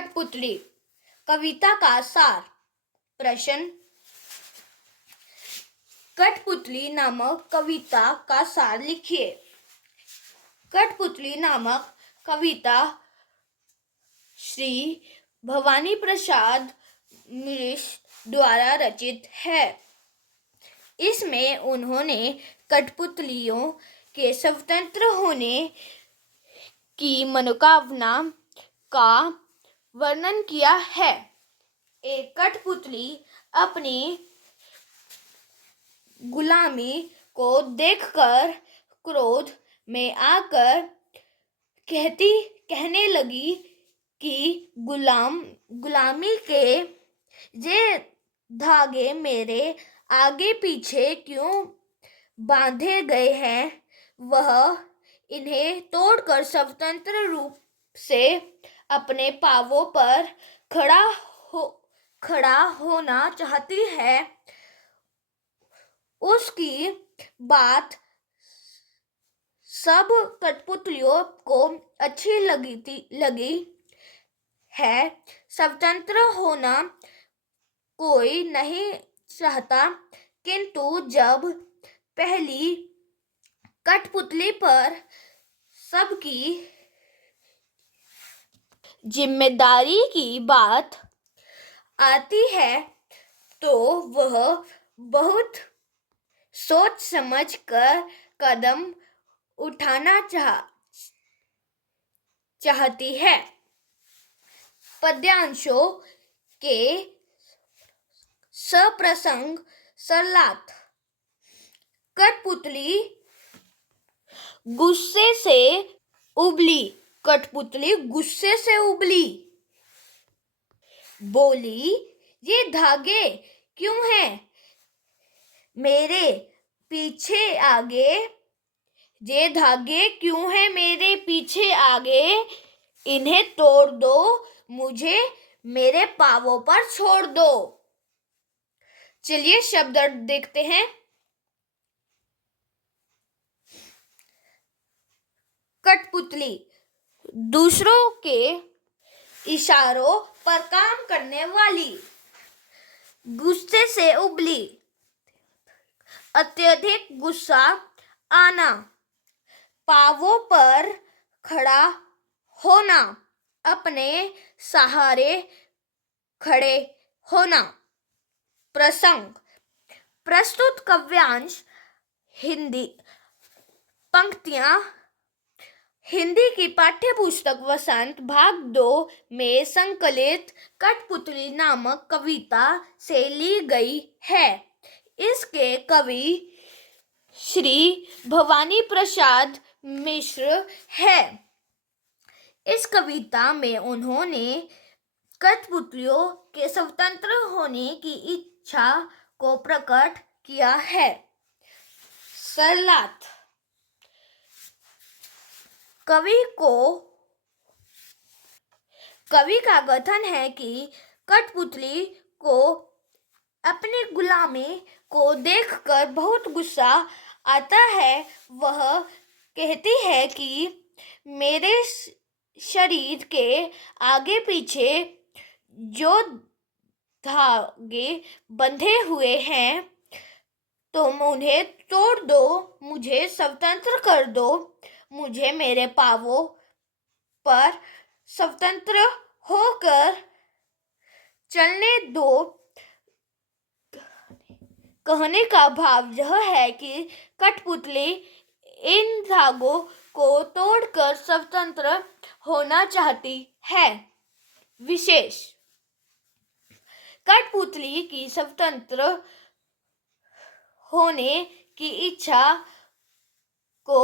कठपुतली कविता का सार। प्रश्न। कठपुतली नामक कविता का सार लिखिए। कठपुतली नामक कविता श्री भवानी प्रसाद मिश्र द्वारा रचित है। इसमें उन्होंने कठपुतलियों के स्वतंत्र होने की मनोकामना का वर्णन किया है। एक कठपुतली अपनी गुलामी को देखकर क्रोध में आकर कहने लगी कि गुलामी के जे धागे मेरे आगे पीछे क्यों बांधे गए हैं, वह इन्हें तोड़कर स्वतंत्र रूप से अपने पांवों पर खड़ा होना चाहती है। उसकी बात सब कठपुतलियों को अच्छी लगी है। स्वतंत्र होना कोई नहीं चाहता, किंतु जब पहली कठपुतली पर सबकी जिम्मेदारी की बात आती है तो वह बहुत सोच समझ कर कदम उठाना चाहती है। पद्यांशों के सप्रसंग सरलार्थ। कठपुतली गुस्से से उबली। कठपुतली गुस्से से उबली, बोली, ये धागे क्यों हैं मेरे पीछे आगे? ये धागे क्यों हैं मेरे पीछे आगे? इन्हें तोड़ दो, मुझे मेरे पांवों पर छोड़ दो। चलिए शब्द अर्थ देखते हैं। कठपुतली दूसरों के इशारों पर काम करने वाली। गुस्से से उबली, अत्यधिक गुस्सा आना। पांवों पर खड़ा होना, अपने सहारे खड़े होना। प्रसंग। प्रस्तुत काव्यांश हिंदी पंक्तियां हिंदी की पाठ्यपुस्तक वसंत भाग 2 में संकलित कठपुतली नामक कविता से ली गई है। इसके कवि श्री भवानी प्रसाद मिश्र है। इस कविता में उन्होंने कठपुतलियों के स्वतंत्र होने की इच्छा को प्रकट किया है। सरलार्थ। कवि का कथन है कि कठपुतली को अपनी गुलामी को देखकर बहुत गुस्सा आता है। वह कहती है कि मेरे शरीर के आगे पीछे जो धागे बंधे हुए हैं, तुम उन्हें तोड़ दो, मुझे स्वतंत्र कर दो, मुझे मेरे पांवों पर स्वतंत्र होकर चलने दो। कहने का भाव यह है कि कठपुतली इन धागों को तोड़कर स्वतंत्र होना चाहती है। विशेष। कठपुतली की स्वतंत्र होने की इच्छा को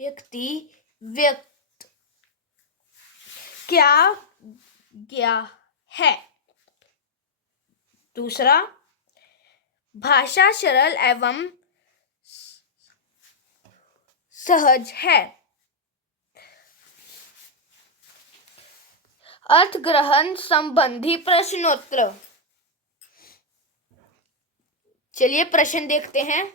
व्यक्त किया गया है। दूसरा, भाषा सरल एवं सहज है। अर्थ ग्रहण संबंधी प्रश्नोत्तर। चलिए प्रश्न देखते हैं।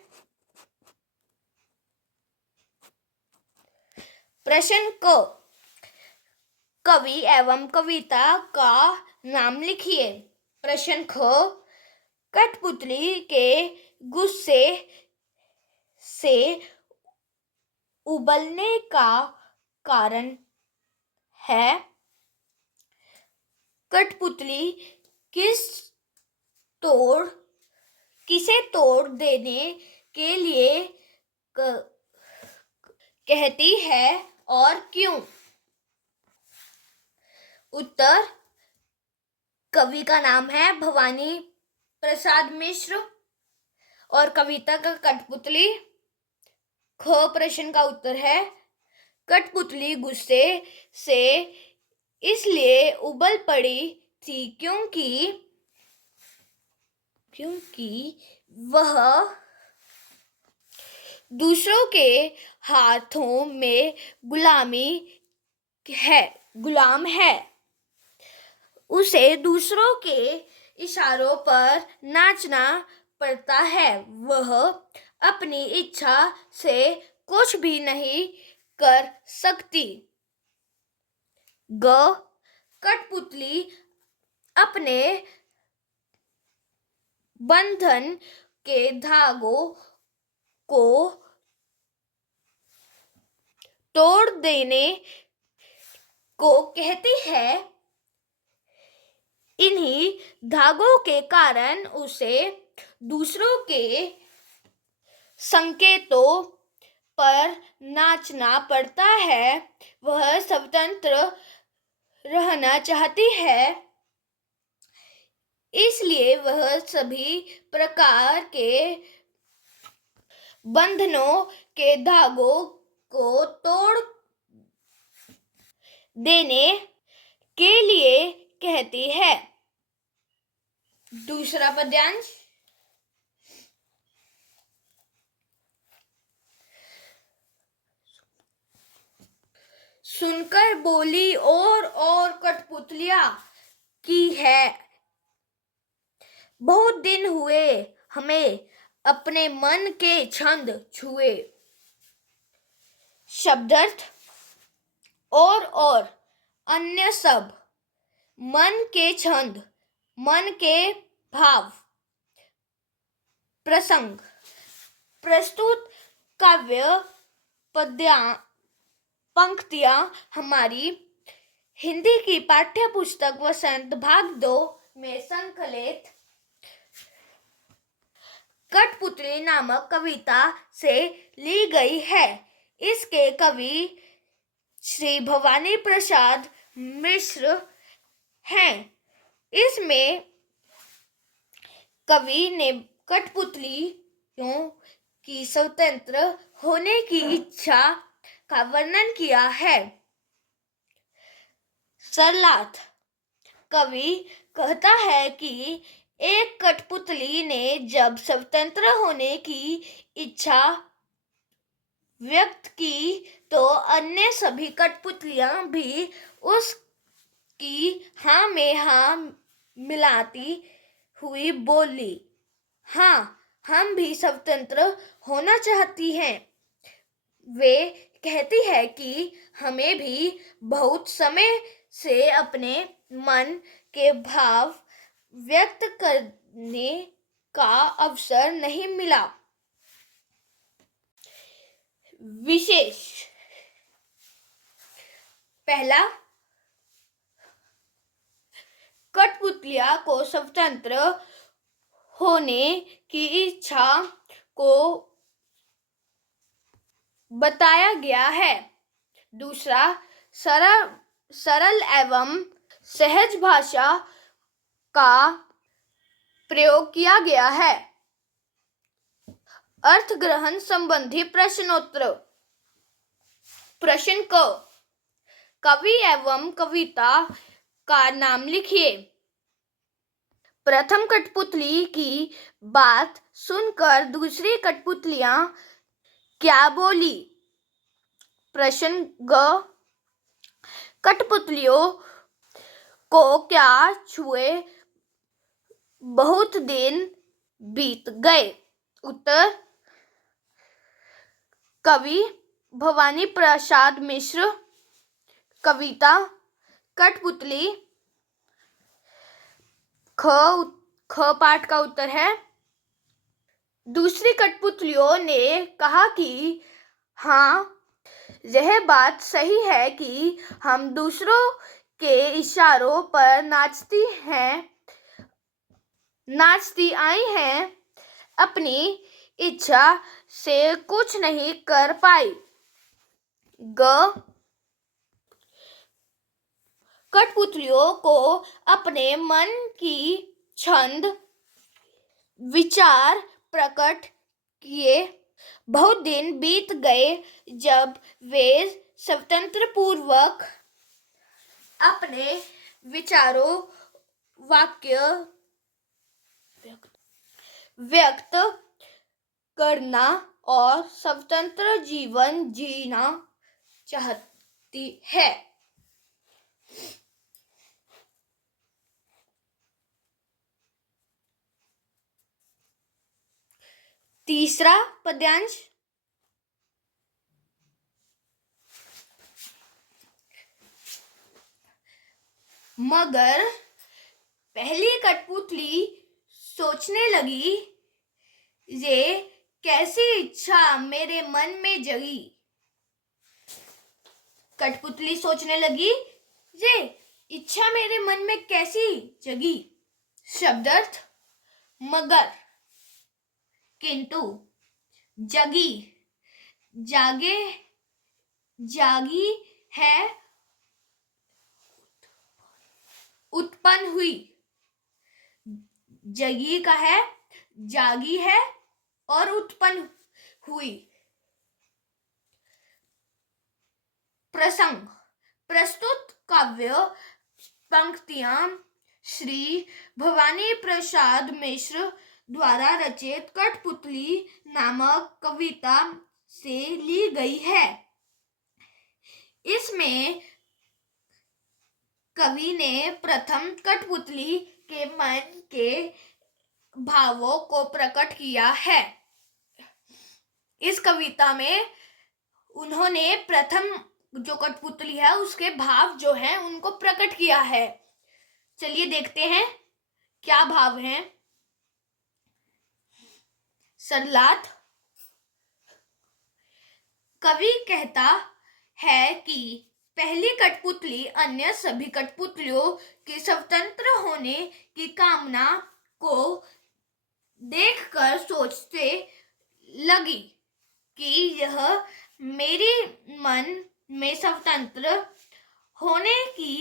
प्रश्न क, कवि एवं कविता का नाम लिखिए। प्रश्न ख, कठपुतली के गुस्से से उबलने का कारण है। कठपुतली किसे तोड़ देने के लिए कहती है और क्यों? उत्तर, कवि का नाम है भवानी प्रसाद मिश्र और कविता का कठपुतली। ख प्रश्न का उत्तर है, कठपुतली गुस्से से इसलिए उबल पड़ी थी क्योंकि वह दूसरों के हाथों में गुलाम है। उसे दूसरों के इशारों पर नाचना पड़ता है। वह अपनी इच्छा से कुछ भी नहीं कर सकती। ग, कठपुतली अपने बंधन के धागों को तोड़ देने को कहती है। इन्हीं धागों के कारण उसे दूसरों के संकेतों पर नाचना पड़ता है। वह स्वतंत्र रहना चाहती है, इसलिए वह सभी प्रकार के बंधनों के धागों को तोड़ देने के लिए कहती है। दूसरा पद्यांश, सुनकर बोली और कठपुतलियां की है। बहुत दिन हुए हमें अपने मन के छंद छुए। शब्दार्थ, और अन्य सब, मन के छंद, मन के भाव। प्रसंग, प्रस्तुत काव्य पंक्तियां हमारी हिंदी की पाठ्य पुस्तक वसंत भाग 2 में संकलित कठपुतली नामक कविता से ली गई है। इसके कवि श्री भवानी प्रसाद मिश्र हैं। इसमें कवि ने कठपुतलियों की स्वतंत्र होने की इच्छा का वर्णन किया है। सरलार्थ, कवि कहता है कि एक कठपुतली ने जब स्वतंत्र होने की इच्छा व्यक्त की तो अन्य सभी कठपुतलियां भी उसकी हाँ में हाँ मिलाती हुई बोली, हाँ हम भी स्वतंत्र होना चाहती हैं। वे कहती है कि हमें भी बहुत समय से अपने मन के भाव व्यक्त करने का अवसर नहीं मिला। विशेष, पहला, कठपुतलिया को स्वतंत्र होने की इच्छा को बताया गया है। दूसरा, सरल एवं सहज भाषा का प्रयोग किया गया है। अर्थ ग्रहण संबंधी प्रश्नोत्तर। प्रश्न क, कवि एवं कविता का नाम लिखिए। प्रथम कठपुतली की बात सुनकर दूसरी कठपुतलियां क्या बोली? प्रश्न ग, कठपुतलियों को क्या छुए बहुत दिन बीत गए? उत्तर, कवि भवानी प्रसाद मिश्र, कविता कठपुतली ख ख पाठ का उत्तर है। दूसरी कठपुतलियों ने कहा कि हाँ, यह बात सही है कि हम दूसरों के इशारों पर नाचती आई हैं, अपनी इच्छा से कुछ नहीं कर पाई। ग कठपुतलियों को अपने मन की छंद विचार प्रकट किए बहुत दिन बीत गए जब वे स्वतंत्र पूर्वक अपने विचारों वाक्य व्यक्त करना और स्वतंत्र जीवन जीना चाहती है। तीसरा पद्यांश। मगर पहली कठपुतली सोचने लगी, ये कैसी इच्छा मेरे मन में जगी। कठपुतली सोचने लगी, ये इच्छा मेरे मन में कैसी जगी। शब्दार्थ मगर, किंतु, जगी, जागे, जागी है, उत्पन्न हुई। जगी का है, जागी है और उत्पन्न हुई। प्रसंग। प्रस्तुत काव्य पंक्तियां श्री भवानी प्रसाद मिश्र द्वारा रचित कठपुतली नामक कविता से ली गई है। इसमें कवि ने प्रथम कठपुतली के मन के भावों को प्रकट किया है। इस कविता में उन्होंने प्रथम जो कठपुतली है उसके भाव जो हैं उनको प्रकट किया है। चलिए देखते हैं क्या भाव हैं। सरलाथ। कवि कहता है कि पहली कठपुतली अन्य सभी कठपुतलियों की स्वतंत्र होने की कामना को देखकर सोचते लगी कि यह मेरी मन में स्वतंत्र होने की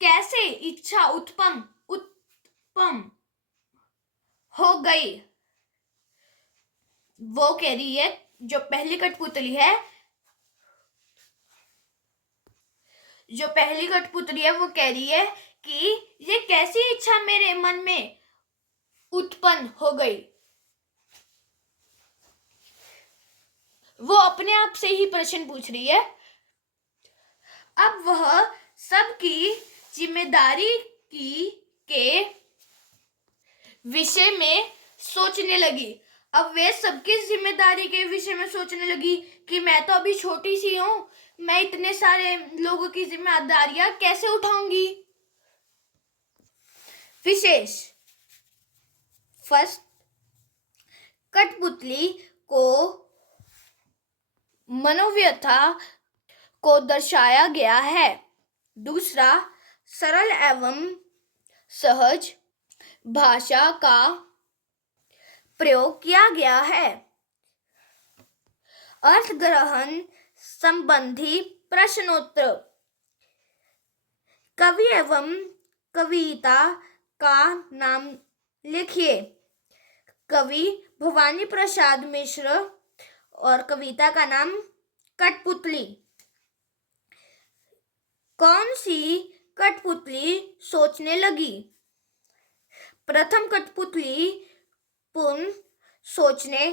कैसे इच्छा उत्पन्न हो गई। वो कह रही है, जो पहली कठपुतली है वो कह रही है कि ये कैसी इच्छा मेरे मन में उत्पन्न हो गई। वो अपने आप से ही प्रश्न पूछ रही है। अब वह सबकी जिम्मेदारी के विषय में सोचने लगी। अब वे सबकी जिम्मेदारी के विषय में सोचने लगी कि मैं तो अभी छोटी सी हूं, मैं इतने सारे लोगों की जिम्मेदारियां कैसे उठाऊंगी। विशेष। फर्स्ट, कठपुतली को मनोव्यथा को दर्शाया गया है। दूसरा, सरल एवं सहज भाषा का प्रयोग किया गया है। अर्थ ग्रहण संबंधी प्रश्नोत्तर। कवि एवं कविता का नाम लिखिए। कवि भवानी प्रसाद मिश्र और कविता का नाम कठपुतली। कौन सी कठपुतली सोचने लगी। प्रथम कठपुतली पुनः सोचने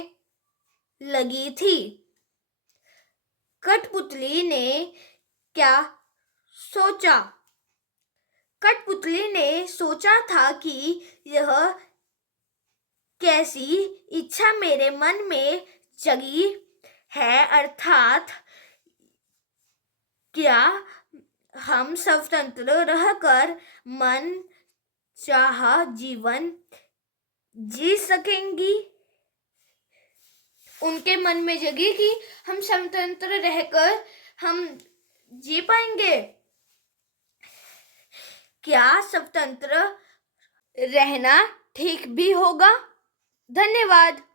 लगी थी। कठपुतली ने क्या सोचा। कठपुतली ने सोचा था कि यह कैसी इच्छा मेरे मन में जगी है, अर्थात क्या हम स्वतंत्र रहकर मन चाहा जीवन जी सकेंगी? उनके मन में जगी कि हम स्वतंत्र रहकर हम जी पाएंगे। क्या स्वतंत्र रहना ठीक भी होगा? धन्यवाद।